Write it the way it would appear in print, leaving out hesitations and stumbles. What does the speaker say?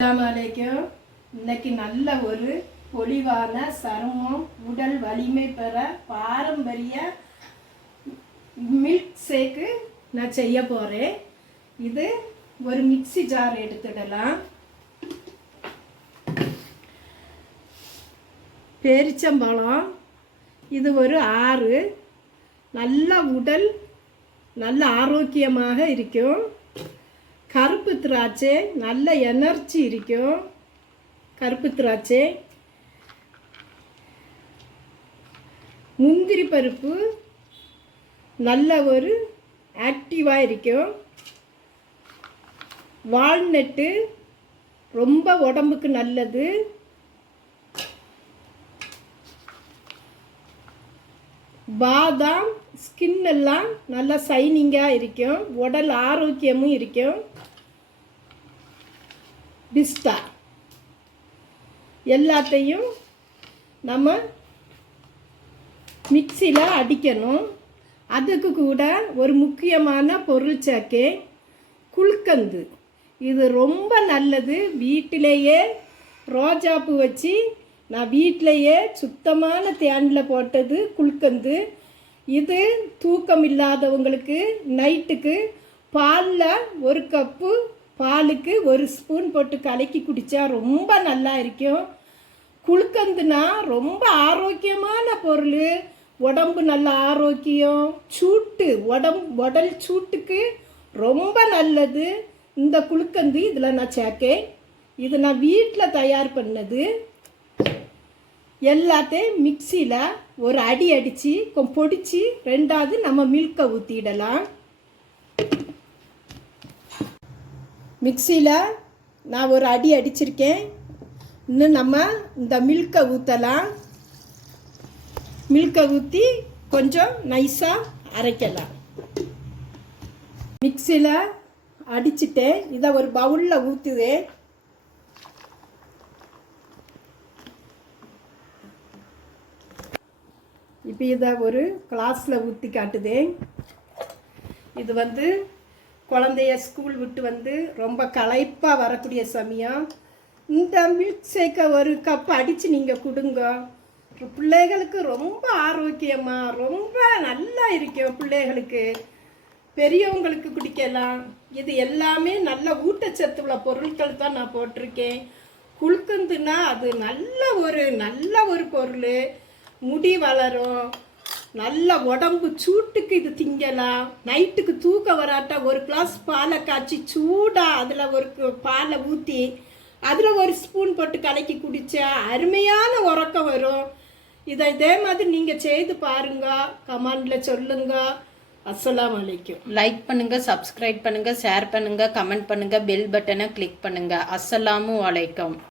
அஸ்ஸலாமு இன்னைக்கு நல்ல ஒரு பொலிவான சருமம் உடல் வலிமை பெற பாரம்பரிய மில்க் ஷேக்கு நான் செய்ய போகிறேன். இது ஒரு மிக்ஸி ஜார் எடுத்துடலாம். பேரிச்சம்பழம் இது ஒரு 6. நல்ல உடல் நல்ல ஆரோக்கியமாக இருக்கும். கருப்பு திராட்சை நல்ல எனர்ஜி இருக்கும். கருப்பு திராட்சை, முந்திரி பருப்பு நல்ல ஒரு ஆக்டிவாக இருக்கும். வால்நட்டு ரொம்ப உடம்புக்கு நல்லது. பாதாம் ஸ்கின் எல்லாம் நல்லா சைனிங்காக இருக்கும். உடல் ஆரோக்கியமும் இருக்கும். பிஸ்தா எல்லாத்தையும் நம்ம மிக்சியில் அடிக்கணும். அதுக்கு கூட ஒரு முக்கியமான பொருள் சேர்க்கை குல்கந்து. இது ரொம்ப நல்லது. வீட்டிலேயே ரோஜாப்பூ வச்சு நான் வீட்டிலையே சுத்தமான தேனில் போட்டது குல்கந்து. இது தூக்கம் இல்லாதவங்களுக்கு நைட்டுக்கு பாலில் 1 கப்பு பாலுக்கு 1 ஸ்பூன் போட்டு கலக்கி குடித்தா ரொம்ப நல்லா இருக்கும். குல்கந்துனா ரொம்ப ஆரோக்கியமான பொருள். உடம்பு நல்ல ஆரோக்கியம். சூட்டு உடல் சூட்டுக்கு ரொம்ப நல்லது இந்த குல்கந்து. இதில் நான் சேர்க்கேன். இது நான் வீட்டில் தயார் பண்ணது. எல்லாத்தையும் மிக்சியில் ஒரு அடி அடித்து பொடிச்சு 2வது நம்ம மில்கை ஊற்றிடலாம். மிக்சியில் நான் ஒரு அடி அடிச்சிருக்கேன். இன்னும் நம்ம இந்த மில்கை ஊற்றலாம். மில்கை ஊற்றி கொஞ்சம் நைஸாக அரைக்கலாம். மிக்சியில் அடிச்சுட்டேன். இதை ஒரு பவுலில் ஊற்றுதேன். இப்போ இதை ஒரு கிளாஸில் ஊற்றி காட்டுதேன். இது குழந்தைய ஸ்கூல் விட்டு ரொம்ப களைப்பாக வரக்கூடிய சமயம் இந்த மில்க் ஷேக்கை 1 கப் அடித்து நீங்கள் கொடுங்க. பிள்ளைகளுக்கு ரொம்ப ஆரோக்கியமாக ரொம்ப நல்லா இருக்கும். பிள்ளைகளுக்கு பெரியவங்களுக்கு குடிக்கலாம். இது எல்லாமே நல்ல ஊட்டச்சத்து உள்ள பொருட்கள் தான் நான் போட்டிருக்கேன். குல்கந்துனா அது நல்ல ஒரு பொருள். முடி வளரும். நல்ல உடம்பு சூட்டுக்கு இது திங்கலாம். நைட்டுக்கு தூக்கம் வராட்டா 1 கிளாஸ் பாலை காய்ச்சி சூடாக அதில் 1 பாலை ஊற்றி அதில் 1 ஸ்பூன் போட்டு கலக்கி குடித்தா அருமையான உறக்கம் வரும். இதே மாதிரி நீங்கள் செய்து பாருங்க. கமெண்டில் சொல்லுங்க. அஸ்ஸலாமு அலைக்கும். லைக் பண்ணுங்கள், சப்ஸ்கிரைப் பண்ணுங்கள், ஷேர் பண்ணுங்கள், கமெண்ட் பண்ணுங்கள், பெல் பட்டனை கிளிக் பண்ணுங்கள். அஸ்ஸலாமு அலைக்கும்.